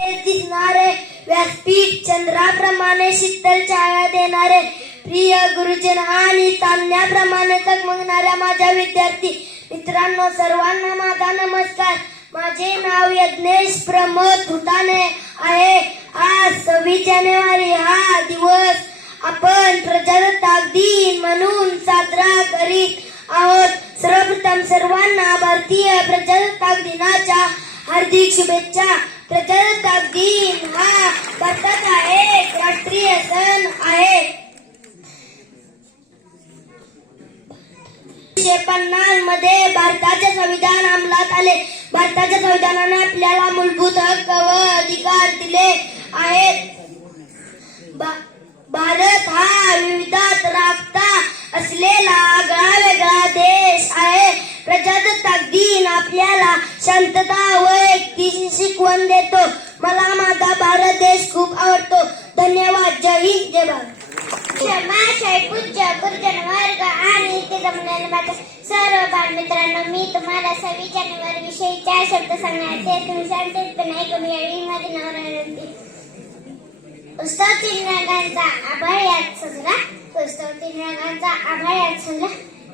दिसणारे व्यासपीठ चंद्राप्रमाणे शीतल छाया देणारे प्रिय गुरुजन आणि तांदण्याप्रमाणे चकमगणाऱ्या माझ्या विद्यार्थी. मित्रांनो सर्वांना माझा नमस्कार. माझे नाव यज्ञेश प्रमोद भुताने आहे. आज सव्वीस जानेवारी हा दिवस आपण प्रजासत्ताक दिन म्हणून साजरा करीत आहोत. सर्वप्रथम सर्वांना भारतीय प्रजासत्ताक दिनाच्या हार्दिक शुभेच्छा. प्रजासत्ताक दिन हा भारताचा एक राष्ट्रीय सण आहे. पन्नासमध्ये भारताचे संविधान अंमलात आले. भारताच्या संविधानाने आपल्याला मूलभूत हक्क व अधिकार दिले आहेत. भा- भारत हा विविधात राबता असलेला आगळा वेगळा देश आहे. प्रजासत्ताक दिन आपल्याला शांतता व एकतीची शिकवण देतो. मला माझा भारत देश खूप आवडतो. धन्यवाद. जय हिंद. जय भारत. क्षमाशय पूज्य गुरुजन वर्ग आणि ते जमलेले माझ्या सर्व बालमित्रांनो मी तुम्हाला सव्वीस जानेवारी विषयी चार शब्द सांगणार ते तुम्ही शांतपणे ऐकून घ्यावी माझे नाव उत्सव तीन रंगांचा आभाळ यात सजला. उत्सव तीन रंगांचा आभाळ यात सजला.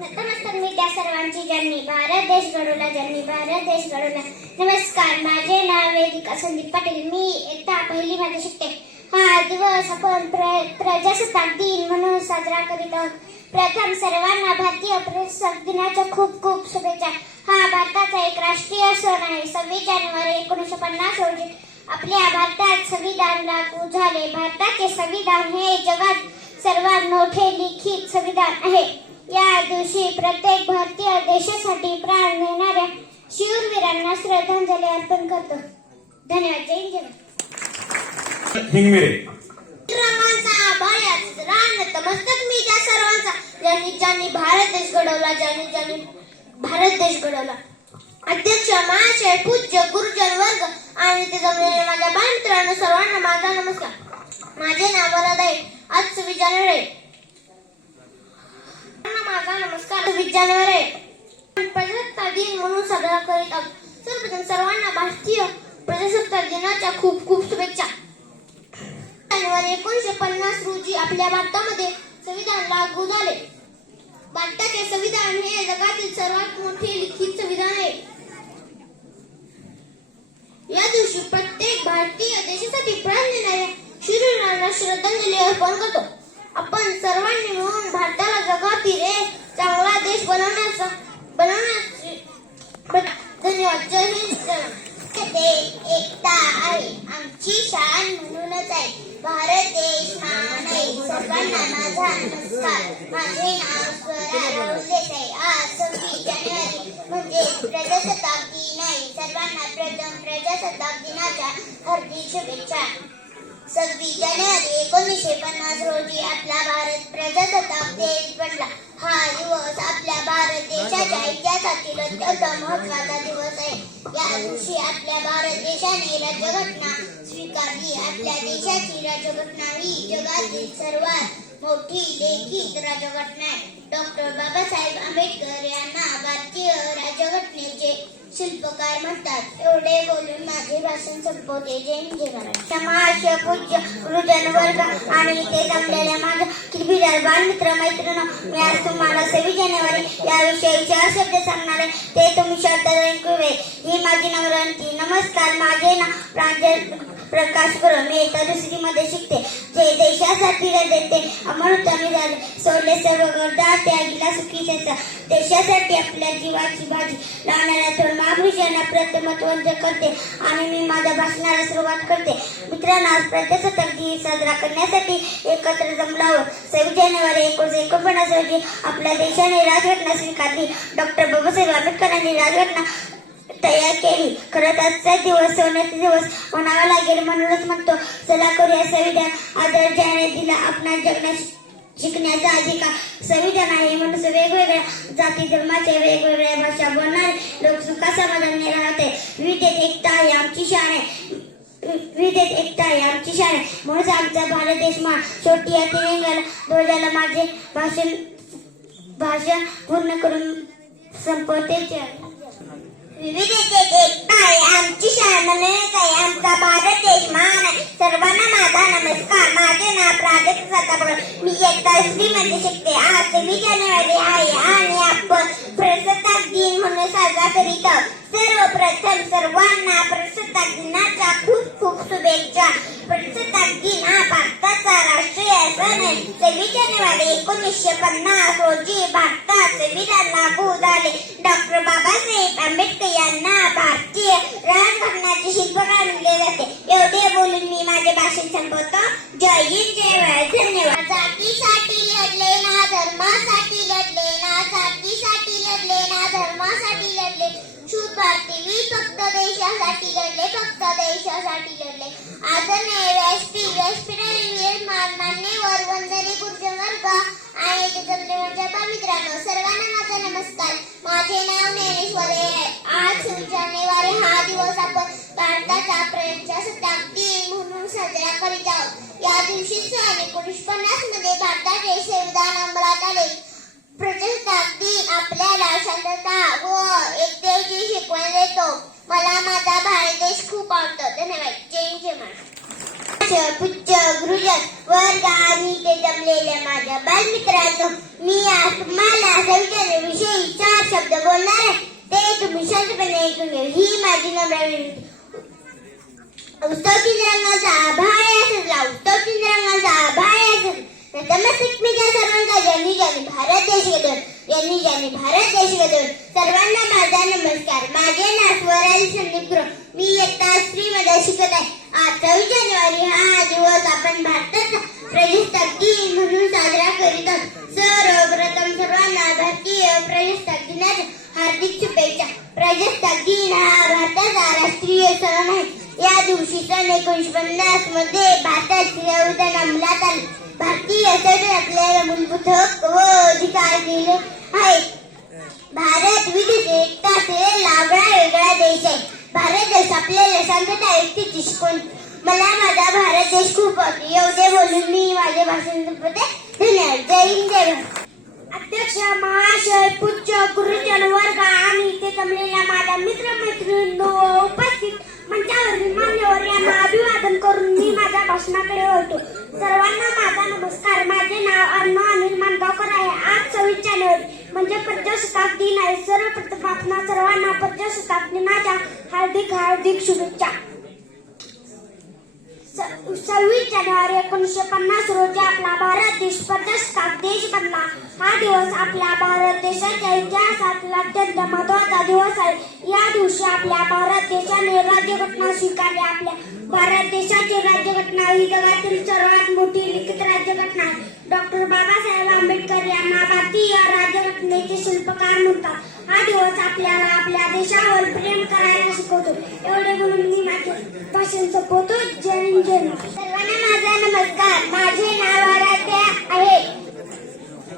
नतमस्तक मी त्या सर्वांची ज्यांनी भारत देश घडवला ज्यांनी भारत देश घडवला. नमस्कार माझे नाव वेदिका संदीप पाटील. मी इयत्ता पहिली मध्ये शिकते. हा दिवस आपण प्र- प्रजासत्ताक दिन म्हणून साजरा करीत आहोत. प्रथम सर्वांना भारतीय प्रजासत्ताक दिनाच्या खूप खूप शुभेच्छा. हा भारताचा एक राष्ट्रीय सण आहे. सव्वीस जानेवारी एकोणीसशे पन्नास रोजी आपल्या भारतात संविधान लागू झाले. भारताचे संविधान हे जगात सर्वात मोठे लिखित संविधान आहे. या दिवशी प्रत्येक भारतीय देशासाठी प्राण देणाऱ्या शूरवीरांना श्रद्धांजली अर्पण करतो. धन्यवाद. जय हिंद, जय. हिंगमिरे. रान मी त्या सर्वांचा. ज्यांनी ज्यांनी भारत देश घडवला ज्यांनी ज्यांनी भारत देश घडवला. अध्यक्ष महाशय पूज्य गुरुजन वर्ग आणि ते जमलेले माझ्या बालमित्रांनो सर्वांना माझा नमस्कार. माझे नाव वरद आहे आज सव्वीस जानेवारी सर्वांना माझा नमस्कार. सव्वीस जानेवारी आपण प्रजासत्ताक दिन म्हणून साजरा करीत आहोत. सर्वप्रथम सर्वांना भारतीय प्रजासत्ताक दिनाच्या खूप खूप शुभेच्छा. जानेवारी एकोणीसशे पन्नास रोजी आपल्या भारतामध्ये संविधान लागू झाले. भारताचे संविधान हे जगातील सर्वात मोठे लिखित संविधान आहे. या दिवशी प्रत्येक भारतीय देशासाठी प्राण देणाऱ्या शूरवीरांना श्रद्धांजली अर्पण करतो. आपण सर्वांनी मिळून भारताला जगातील एक चांगला देश बनवण्याचा बनवण्याची धन्यवाद. जय हिंद. एकता आहे. आमची शाळा म्हणूनच आहे. भारत देश महान आहे. सर्वांना माझा नमस्कार. माझे नाव स्वरा राहुल आहे आज सव्वीस जानेवारी. म्हणजे प्रजासत्ताक दिन आहे. सर्वांना प्रथम प्रजासत्ताक दिनाच्या हार्दिक शुभेच्छा. सव्वीस जानेवारी एकोणीसशे पन्नास रोजी आपला भारत प्रजासत्ताक देश बनला. हा दिवस आपल्या भारत देशाच्या इतिहासातील अत्यंत महत्त्वाचा दिवस आहे. या दिवशी आपल्या भारत देशाने राज्यघटना स्वीकारली. आपल्या देशाची राज्यघटना ही जगातील सर्वात मोठी लेखित राज्यघटना आहे. डॉक्टर बाबासाहेब आंबेडकर यांना भारतीय राज्यघटनेचे शिल्पकार म्हणतात. एवढे बोलून माझे भाषण संपवते. जय हिंद, समाज पूज्य वृजन वर्ग आणि इथे जमलेल्या माझ्या किरबिरार बालमित्र मैत्रिण मी आज तुम्हाला सव्वीस जानेवारी याविषयी चार शब्द सांगणार आहे. ते तुम्ही श्रद्धा ऐकूवे ही माझी नम्रती नमस्कार. माझे नाव प्रांजल प्रकाश करून मी एका दुसरीमध्ये शिकते. जे देशासाठी देते अमृताने झाले. सोडले सर्व गर्दा त्यागीला सुखी देशासाठी आपल्या जीवाची भाजी लावणाऱ्या थोर प्रथमत्व म्हणजे करते. आणि मी माझ्या भाषणाला सुरुवात करते. मित्रांनो आज प्रजासत्ताक दिन साजरा करण्यासाठी एकत्र जमलावर सव्वीस जानेवारी एकोणीसशे एकोणपन्नास रोजी आपल्या देशाने राजघटना स्वीकारली. डॉक्टर बाबासाहेब आंबेडकरांनी राजघटना तयार केली. खरं तर आजचा दिवस सोन्याचा दिवस म्हणावा लागेल म्हणूनच म्हणतो. चला करूया संविधान आदर ज्याने दिला आपण जगण्याची शिकण्याचा अधिकार संविधान आहे. म्हणून वेगवेगळ्या जाती धर्माचे वेगवेगळ्या भाषा बोलणारे लोक सुखा समाधानाने राहते. विविधेत एकता आहे आमची शाळा आहे. विविधेत एकता आहे आमची शाळा आहे. म्हणूनच आमचा भारत देश मा छोटी या तिरंगाला ध्वजाला माझे भाषण भाषण पूर्ण करून संपवते. विविधतेत एकता आहे आमची शाळा आहे आमचा भारत देश महान आहे सर्वांना माझा नमस्कार माझे नाव प्राजक्त सत्ताप्रभू मी इयत्ता मध्ये शिकते आज सव्वीस जानेवारी आहे आणि आपण प्रजासत्ताक दिन म्हणून साजरा करीत आहोत सर्वप्रथम सर्वांना प्रजासत्ताक दिनाच्या खूप खूप शुभेच्छा. प्रजासत्ताक दिन हा भारताचा राष्ट्रीय सण सव्वीस जानेवारी एकोणीसशे पन्नास रोजी भारतात संविधान लागू झाले. डॉक्टर बाबासाहेब आंबेडकर यांना भारतीय राजघटनाचे शिल्पकार म्हटले जाते. एवढे बोलून मी माझे भाषण संपवतो. जय हिंद जय भारत. धन्यवाद. जातीसाठी लढले ना धर्मासाठी धर्मासाठी लढले. शूर भारती मी फक्त देशासाठी लढले फक्त देशासाठी लढले. आदरणे आदरणीय व्यासपीठ व्यासपीठ मान्यवर वंदने गुरुजनवर्ग आणि जमलेच्या मित्रांनो सर्वांना माझा नमस्कार. माझे नाव ज्ञानेश्वर आहे आज जानेवारी हा दिवस आपण भारताचा प्रजासत्ताक दिन म्हणून साजरा करीत आहोत. या दिवशी सन एकोणीसशे पन्नासमध्ये भारताचे संविधान अंमलात आले प्रजासत्ताक दिन आपल्याला शांतता व एकतेची शिकवण देतो मला माझा भारत देश खूप आवडतो धन्यवाद जय हिंद, जय महाराष्ट्र पुच्छ गृजन वर्ग आणि ते जमलेल्या माझ्या बालमित्रांनो मी आज तुम्हाला संविधानाविषयी चार शब्द बोलणार आहे. ते तुम्ही शांतपणे ऐकून घेऊ ही माझी नम्र विनंती. उत्सव रंगाचा आभाळ सजला उत्सव रंगाचा आभाळ सजला नमस्कार मी त्या सर्वांचा ज्यांनी ज्यांनी भारत देश घडवून यांनी ज्यांनी भारत देश घडवून सर्वांना माझा नमस्कार. माझे नाव स्वराज संदीप मी इयत्ता श्री शिकत आहे. आज सव्वीस जानेवारी हा दिवस आपण भारताचा प्रजासत्ताक दिन म्हणून साजरा करीत आहोत. सर्वप्रथम सर्वांना भारतीय प्रजासत्ताक दिनाच्या हार्दिक शुभेच्छा. प्रजासत्ताक दिन हा भारताचा राष्ट्रीय सण आहे. या दिवशी सन एकोणीसशे पन्नासमध्ये भारतात संविधान अंमलात आले. भारतीय संविधान आपल्याला मूलभूत हक्क व अधिकार दिले आहेत भारत विविध एकता असलेला वेगळा वेगळा देश आहे भारत देश आपल्याला शांतता एकतेची शिकवण मला माझा भारत देश खूप आवडतो. एवढे बोलून मी माझे भाषण धन्यवाद. जय हिंद जय भारत. अध्यक्ष महाशय पूज्य गुरुजन वर्ग आणि इथे जमलेल्या माझ्या मित्र मैत्रिणी उपस्थित मंचावरील मान्यवर यांना अभिवादन करून मी माझ्या भाषणाकडे वळतो. सर्वांना माझा नमस्कार. माझे नाव अर्ण अनिल मानगावकर आहे. आज सव्वीस म्हणजे प्रजासत्ताक दिन आहे सर्वप्रथम आपणा सर्वांना प्रजासत्ताक दिनाच्या हार्दिक हार्दिक शुभेच्छा. सव्वीस जानेवारी एकोणीसशे पन्नास रोजी आपला भारत देश प्रजासत्ताक देश बनला. हा दिवस आपल्या भारत देशाच्या इतिहासातला अत्यंत महत्त्वाचा दिवस आहे. या दिवशी आपल्या भारत देशाने राज्यघटना स्वीकारली. आपल्या भारत देशाची राज्यघटना ही जगातील सर्वात मोठी लिखित राज्यघटना आहे. डॉक्टर बाबासाहेब आंबेडकर यांना भारतीय राज्यघटनेचे शिल्पकार म्हणतात हा दिवस आपल्याला आपल्या देशावर प्रेम करायला शिकवतो. एवढे म्हणून मी माझे भाषण संपवतो जय हिंद, जय सर्वांना माझा नमस्कार. माझे नाव आराध्य आहे.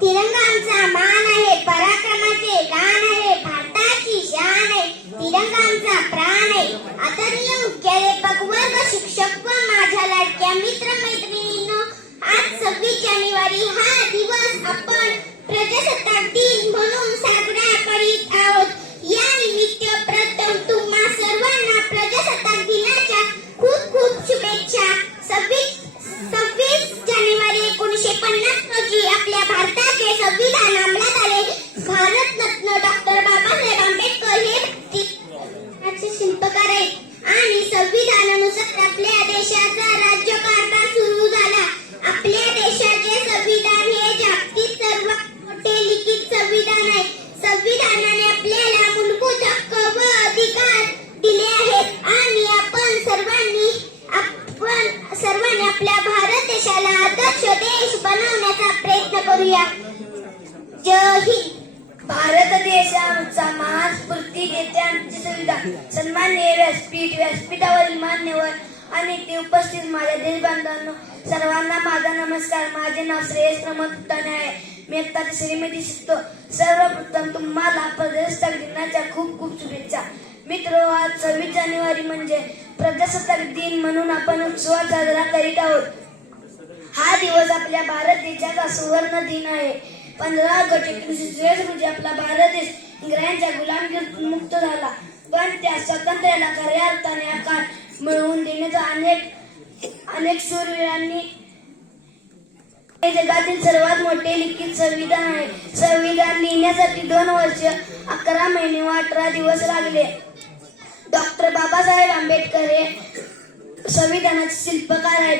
तिरंगा आमचा मान आहे. पराक्रमाचे गाण आहे. भारताची शान आहे. तिरंगा आमचा प्राण आहे. आदरणीय मुख्याध्यापक वर्ग शिक्षक व माझ्या लाडक्या मित्र मैत्रिणींनो आज सव्वीस जानेवारी हा दिवस आपण प्रजासत्ताक दिन प्रजासत्ताक दिनाच्या खूप खूप शुभेच्छा. मित्र आज सव्वीस जानेवारी म्हणजे प्रजासत्ताक दिन म्हणून आपण उत्सवात साजरा करीत आहोत. हा दिवस आपल्या भारत देशाचा सुवर्ण दिन आहे. पंधरा ऑगस्ट एकोणीसशे चोवीस रोजी आपला भारत देश इंग्रजांच्या गुलामगिरीतून मुक्त झाला. पण त्या स्वातंत्र्याला खऱ्या अर्थाने आकार मिळवून देण्याचा अनेक अनेक शूरवीरांनी हे जगातील सर्वात मोठे लिखित संविधान आहे. संविधान लिहिण्यासाठी दोन वर्ष अकरा महिने व अठरा दिवस लागले. डॉक्टर बाबासाहेब आंबेडकर हे संविधानाचे शिल्पकार आहेत.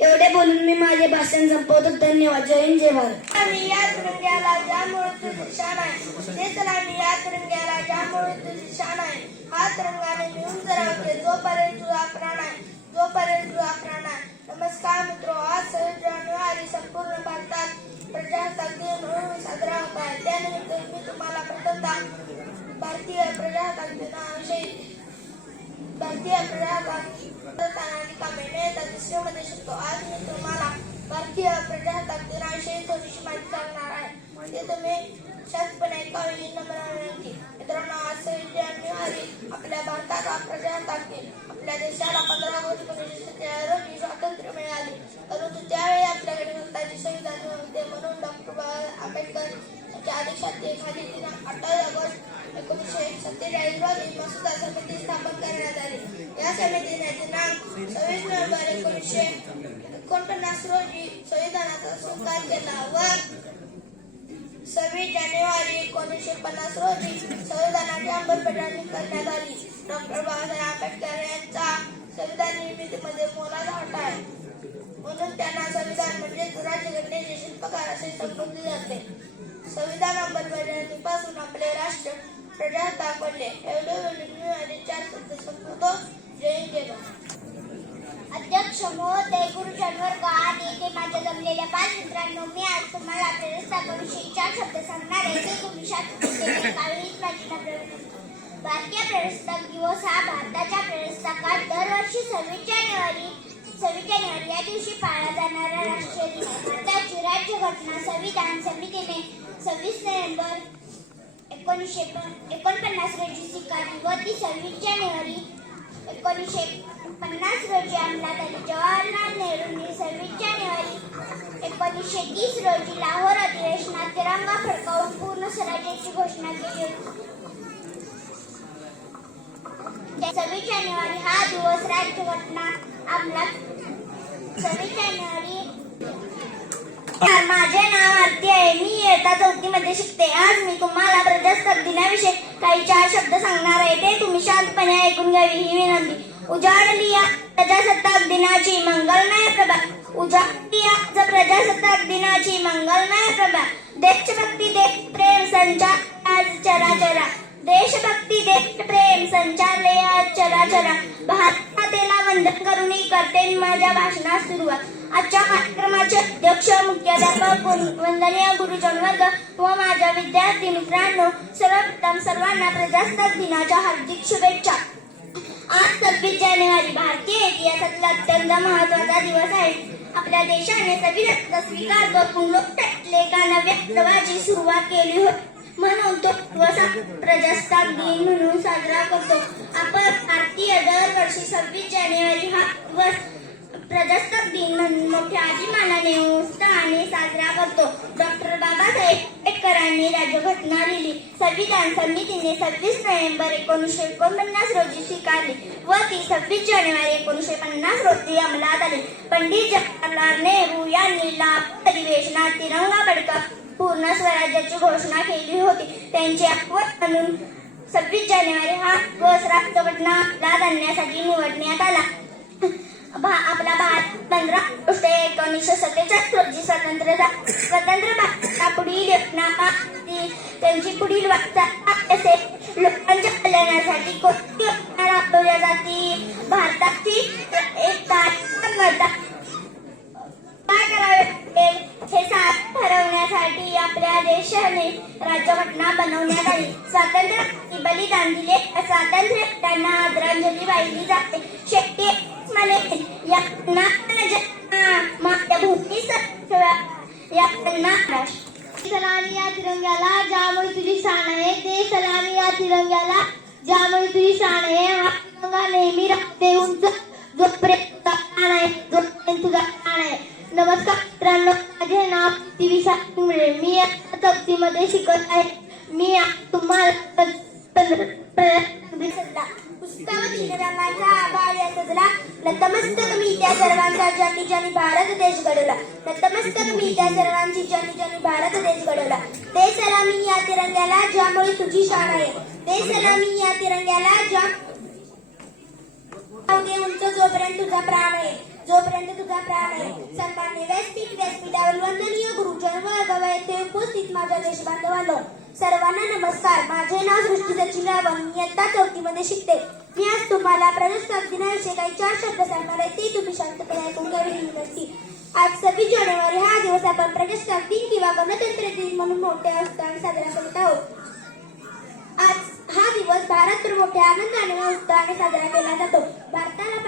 एवढे बोलून मी माझे भाषण संपवतो. धन्यवाद. जय हिंद जय भारत. आम्ही या तुरुंग्याला ज्यामुळे तुझी शान आहे ते सलामी या तुरुंग्याला ज्यामुळे तुझी शान आहे हा तुरुंगाने मिळून जरावते जोपर्यंत तुझा प्राण आहे जोपर्यंत तुझा नमस्कार मित्रो आज सव्वीस जानेवारी संपूर्ण भारतात प्रजासत्ताक दिन म्हणून साजरा होत आहे. त्यानिमित्त मी तुम्हाला प्रथमतः भारतीय प्रजासत्ताक दिनाविषयी भारतीय प्रजासत्ताक आणि कामे श्रीमध्ये शिकतो. आज मी तुम्हाला भारतीय प्रजासत्ताक दिनाविषयी थोडीशी माहिती सांगणार आहे. ते तुम्ही शांतपणे ऐकावी नम्र विनंती. मित्रांनो आज सव्वीस जानेवारी आपल्या भारताचा प्रजासत्ताक दिन. आपल्या देशाला पंधरा ऑगस्ट एकोणीसशे सत्तेचाळीस रोजी स्वातंत्र्य मिळाले. परंतु त्यावेळी आपल्याकडे स्वतःचे संविधान नव्हते म्हणून डॉक्टर बाबासाहेब आंबेडकर यांच्या आदेशाखाली दिनांक अठरा ऑगस्ट एकोणीसशे सत्तेचाळीस रोजी मसुदा समिती स्थापन करण्यात आली. या समितीने दिनांक सव्वीस नोव्हेंबर एकोणीसशे एकोणपन्नास रोजी संविधानाचा स्वीकार केला व सव्वीस जानेवारी एकोणीसशे पन्नास रोजी संविधानाची अंमलबजावणी करण्यात आली. डॉक्टर बाबासाहेब आंबेडकर यांचा संविधान निर्मितीमध्ये मोलाचा वाटा आहे. म्हणून त्यांना संविधान म्हणजे राज्यघटनेचे शिल्पकार असे संबोधले जाते. संविधान अंमलबजावणीपासून आपले राष्ट्र प्रजासत्ताक बनले. एवढे चार शब्द संपवतो. जय हिंद. अध्यक्ष महोदय गुरुजनवर गात येथे माझ्या जमलेल्या पाच मित्रांनो मी आज तुम्हाला प्रजासत्ताकाविषयी चार शब्द सांगणार आहे. ते तुम्ही शास्त्रज्ञ काळीच माझी नम्र विनंती. भारतीय प्रजासत्ताक दिवस हा भारताच्या प्रजासत्ताकात दरवर्षी सव्वीस जानेवारी सव्वीस जानेवारी या दिवशी पाळला जाणारा राष्ट्रीय दिन. आहे भारताची राज्यघटना संविधान समितीने सव्वीस नोव्हेंबर एकोणीसशे एकोणपन्नास रोजी स्वीकारली व ती सव्वीस जानेवारी एकोणीसशे पन्नास रोजी अंमलात आली. जवाहरलाल नेहरूंनी सव्वीस जानेवारी एकोणीसशे तीस रोजी लाहोर अधिवेशनात तिरंगा फडकावून पूर्ण स्वराज्याची घोषणा केली होती. सव्वीस जानेवारी हा दिवस राज्यघटना अंमलात. सव्वीस जानेवारी. माझे नाव आरती आहे. मी इयत्ता चौथी मध्ये शिकते. आज मी तुम्हाला प्रजासत्ताक दिनाविषयी काही चार शब्द सांगणार आहे. ते तुम्ही शांतपणे ऐकून घ्यावी ही विनंती. उजाडली या प्रजासत्ताक दिनाची मंगलमय प्रभा. उजाडली या प्रजासत्ताक दिनाची मंगलमय प्रभा. देशभक्ती देश प्रेम संचार आज चरा चरा. देशभक्ती देश प्रेम संचारले चला चराचरा भारताला वंदन करून करते माझ्या भाषणास सुरुवात. आजच्या कार्यक्रमाचे अध्यक्ष मुख्याध्यापक वंदनीय गुरुजनवर्ग व माझ्या विद्यार्थी मित्रांनो सर्वप्रथम सर्वांना प्रजासत्ताक दिनाच्या हार्दिक शुभेच्छा. आज सव्वीस जानेवारी भारतीय इतिहासातला अत्यंत महत्त्वाचा दिवस आहे. आपल्या देशाने संविधानाचा स्वीकार करून लोकशाहीतले एका नव्या प्रवाहाची सुरुवात केली होती. म्हणून तो प्रजासत्ताक दिन म्हणून साजरा करतो. आपण भारतीय दरवर्षी सव्वीस जानेवारी हा दिवस प्रजासत्ताक दिन म्हणून मोठ्या अभिमानाने उत्साहाने साजरा करतो. डॉक्टर बाबासाहेब आंबेडकरांनी राज्यघटना लिहिली. संविधान समितीने सव्वीस नोव्हेंबर एकोणीसशे एकोणपन्नास रोजी स्वीकारली व ती सव्वीस जानेवारी एकोणीसशे पन्नास रोजी अंमलात आली. पंडित जवाहरलाल नेहरू यांनी लाभ अधिवेशनात तिरंगा बडका पूर्ण स्वराज्याची घोषणा केली होती. त्यांची आठवण म्हणून सव्वीस जानेवारी हा दिवस राष्ट्रघटना अंमलात आणण्यासाठी निवडण्यात आला. भा आपला भारत पंधरा ऑगस्ट एकोणीसशे सत्तेचाळीस रोजी स्वतंत्र स्वतंत्र भारताला पुढील योजना त्यांची पुढील वाटचाल असे लोकांच्या कल्याणासाठी कोणती योजना राबवल्या जात भारताची एकता मता काय करावे लागेल हे साथ ठरवण्यासाठी आपल्या देशाने राज्यघटना बनवण्यात आली स्वातंत्र्य बलिदान दिले स्वातंत्र्य त्यांना आदरांजली वाहिली जाते. शेट्टी म्हणे या मातृभूमी या सलामी या तिरंग्याला ज्यामुळे तुझी शान आहे ते सलामी या तिरंग्याला ज्यामुळे तुझी शान आहे हा तिरंगा नेहमी राहते उंच जोपर्यंत तुझा जोपर्यंत तुझा प्राण आहे. जोपर्यंत तुझा प्राण आहे सन्मान्य व्यासपीठ व्यासपीठावर वंदनीय गुरुजन व येथे उपस्थित माझ्या देशबांधवांनो सर्वांना नमस्कार. माझे नाव सृष्टी सचिन रावण मी इयत्ता चौथीमध्ये शिकते. मी आज तुम्हाला प्रजासत्ताक दिनाविषयी काही चार शब्द सांगणार आहे. ते तुम्ही शांतपणे ऐकून घ्यावी विनंती आज सव्वीस जानेवारी हा दिवस आपण प्रजासत्ताक दिन किंवा गणतंत्र दिन म्हणून मोठ्या उत्साहाने साजरा करत आहोत. आज हा दिवस भारतभर मोठ्या आनंदाने व उत्साहाने साजरा केला जातो. भारताला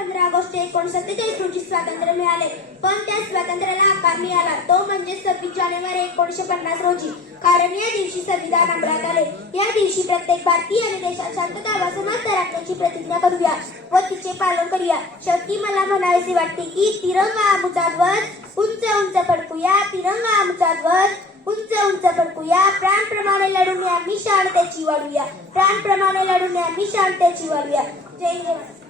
ऑगस्ट एकोणीसशे सत्तेचाळीस रोजी स्वातंत्र्य मिळाले. पण त्या स्वातंत्र्याला आकार मिळाला. तो म्हणजे सव्वीस जानेवारी एकोणीसशे पन्नास रोजी. कारण या दिवशी संविधान अंमलात आले. या दिवशी प्रत्येक भारतीयाने देशात शांतता व समानता राखण्याची प्रतिज्ञा करूया व तिचे पालन करूया. शेवटी मला म्हणावेसे वाटते की तिरंगा आमचा ध्वज उंच उंच फडकूया. तिरंगा आमचा ध्वज उंच उंच फडकूया. प्राणप्रमाणे लढून आम्ही शांततेची वाढूया. प्राणप्रमाणे लढून आम्ही शांततेची वाढूया. जय हिंद.